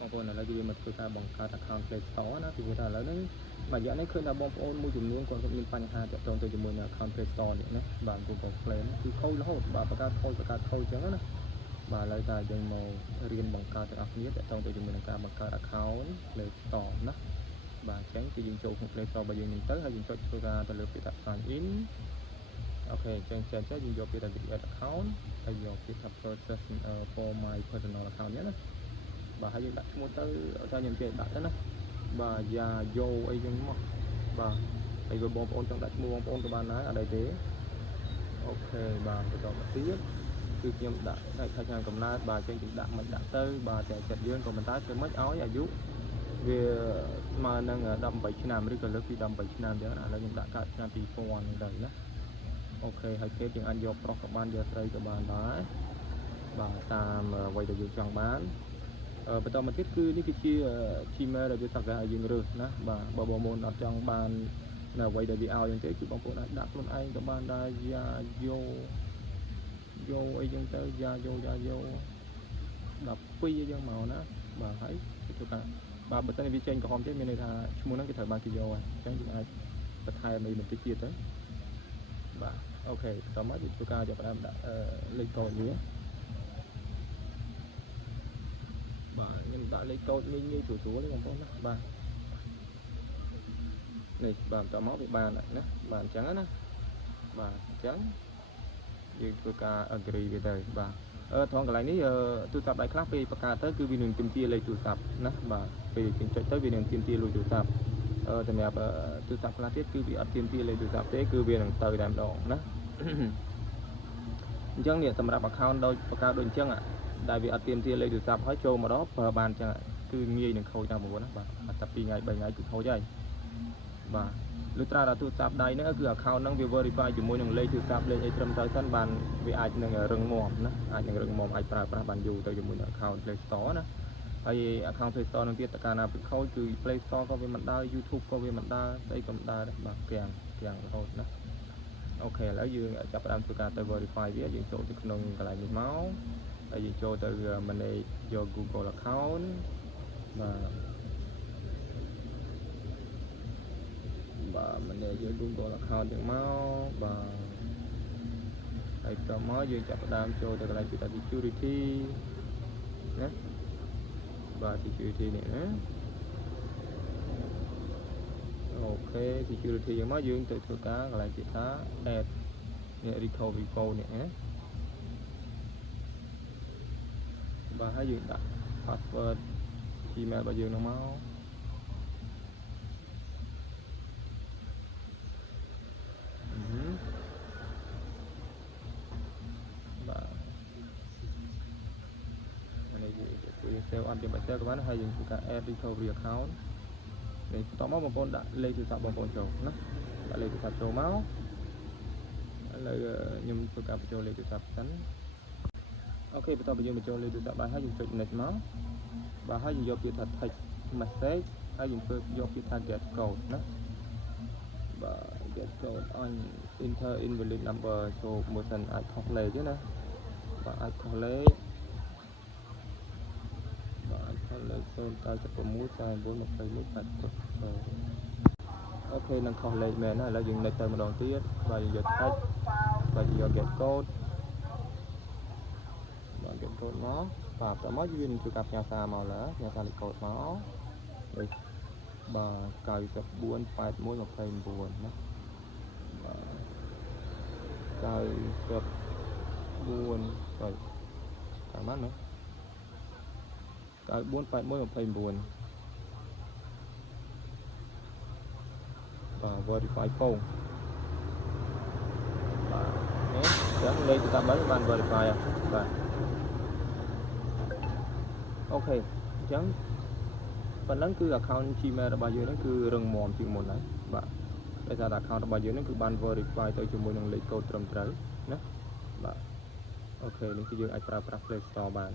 บางคนอะไรก็ยังมาตัวการบังคับจาก account Play Store นะที่ว่าแล้วนั้นบางอย่างนั้นเคยเราบองโอนมือจุ่มนู้นก่อนก็มีปัญหาจะตรงตัวจุ่มมือใน account Play Store เนี่ยนะบาง Google Play คือเข้าแล้วบางประกาศเข้าจังนะบางรายการยังมองเรียนบังคับจากอันนี้จะตรงตัวจุ่มมือในการบังคับ account Play Store นะบางแจ้งคือยิงโจของ Play Store บางอย่างหนึ่งเตอร์ให้ยิงโจตัวการตัวเลือกไปตัด sign in โอเคแจ้งยิงโจไปตัด create account ให้ยิงไปตัด process for my personal account เนี่ยนะbà hay đặt mua tới ở ta nhầm chơi đặt đó nè bà già vô ấy dân mà bà bây giờ bom ôn trong đặt mua bom ôn của bà nói ở đây thế ok bà phải chọn một tí cứ nhầm đặt đây thay hàng cầm na bà trên đặt mình đặt tới bà sẽ chặt dương còn mình tái sẽ mất áo và dú vì mà đang đâm bảy chi nam đi còn lớp đi đâm bảy chi nam đó là những đặt cả nam thì phong đây đó ok hay kết những anh vô pro của ban giờ đây của bà nói bà tam quay được chọn bánបន្តមកទៀតគឺនេះគឺជា Gmail ដែលវាសក្តានុពលយើងរើសណាបាទបើបងប្អូនអត់ចង់បាននៅអ្វីដែលវាឲ្យអញ្ចឹងទេគឺបងប្អូនអាចដាក់ខ្លួនឯងក៏បានដែរយ៉ាយោអីចឹងទៅយ៉ាយោ12អីចឹងមកណាបាទហើយគឺថាបាទបើសិនវាចេញក្រហមទេមានន័យថាឈ្មោះហ្នឹងគេត្រូវបានគេយកហើយអញ្ចឹងយើងអាចបន្ថែមអីបន្តិចទៀតទៅបាទអូខេបន្តមកយើងធ្វើការចាប់ផ្ដើមដាក់លេខកូដវាដាក់លេខកូដងាយស្រួលទេបងប្អូនណាបាទនេះបាទតមកវាបានណាបាទអញ្ចឹងណាបាទអញ្ចឹងយើងធ្វើការ agree វាទៅបាទត្រង់កន្លែងនេះទូរស័ព្ទដៃខ្លះពេលបង្កើតទៅគឺវានឹងទាមទារលេខទូរស័ព្ទណាបាទពេលយើងចុចទៅវានឹងទាមទារលេខទូរស័ព្ទសម្រាប់ទូរស័ព្ទខ្លះទៀតគឺវាអត់ទាមទារលេខទូរស័ព្ទទេគឺវានឹងទៅតែម្ដងណាអញ្ចឹងនេះសម្រាប់ account ដូចបង្កើតដូចអញ្ចឹងដែលវាអត់ទាមទារលេខទូរស័ព្ទហើយចូលមកដល់ប្រើបានអញ្ចឹងគឺងាយនឹងខូចតាមប្រព័ន្ធណាបាទតែ2ថ្ងៃ3ថ្ងៃគឺខូចហើយបាទលុះត្រាតែទូរស័ព្ទដៃហ្នឹងគឺ account ហ្នឹងវា verify ជាមួយនឹងលេខទូរស័ព្ទលេខអីត្រឹមត្រូវសិនបានវាអាចនឹងរឹងមាំណាអាចនឹងរឹងមាំអាចប្រើប្រាស់បានយូរទៅជាមួយនឹង account Play Store ណាហើយ account Play Store នឹងទៀតតើកាលណាវាខូចគឺ Play Store ក៏វាមិនដើរ YouTube ក៏វាមិនដើរស្អីក៏មិនដើរដែរបាទគាំងរហូតណាអូខេឥឡូវយើងចាប់ផ្ដើមធ្វើការទៅ verify វាយើងចូលទៅក្នុងកន្លែងនេះមកហើយយើងចូលទៅ manage your Google account បាទmanage your Google account ទាំងមកបាទហើយតមកយើងចាប់ផ្ដើមចូលទៅកន្លែងពីតា security ណាបាទ security នេះណាអូខេ security យ៉ាងមកយើងទៅធ្វើការកន្លែងពីថា add នេះ recovery code នេះណាបាទហើយយើងដាក់ password Gmail របស់យើងនោះមកsave អត់យើងបាច់ save ក៏បានហើយយើងធ្វើការ add recovery account នេះបន្តមកបងប្អូនដាក់លេខទូរស័ព្ទបងប្អូនចូលណាដាក់លេខទូរស័ព្ទចូលមកឥឡូវខ្ញុំធ្វើការបញ្ចូលលេខទូរស័ព្ទសិនអូខេបន្តមកយើងបញ្ចូលលេខទូរស័ព្ទបានហើយយើងចុច next មកបាទហើយយើងយកពាក្យថា text message ហើយយើងធ្វើយកពាក្យថា get code ណាបាទ get code on enter invalid number ចូលមើលសិនអាចខុសលេខទេណាបាទអាចខុសលេខលេខ096 41 81 80អូខេនឹងខុសលេខមែនណាឥឡូវយើងលេខទៅម្ដងទៀតបាទយើងយក text បាទយើងយក get code បាទ get code មកបាទតមកយើងនឹងធ្វើការផ្ញើសារមកឡើយផ្ញើសារលេខកូដមកនេះបាទ94 81 29ណាបាទ94តាមបានណា94 81 29បាទ verify ពងបាទនេះចឹងលេខតាមបាន verify បាទអូខេអញ្ចឹងប៉ុណ្ណឹងគឺ account Gmail របស់យើងហ្នឹងគឺរឹងមាំជាងមុនហើយបាទដោយសារតែ account របស់យើងហ្នឹងគឺបាន verify ទៅជាមួយនឹងលេខកូដត្រឹមត្រូវណាបាទអូខេនេះគឺយើងអាចប្រើប្រាស់ Play Store បាន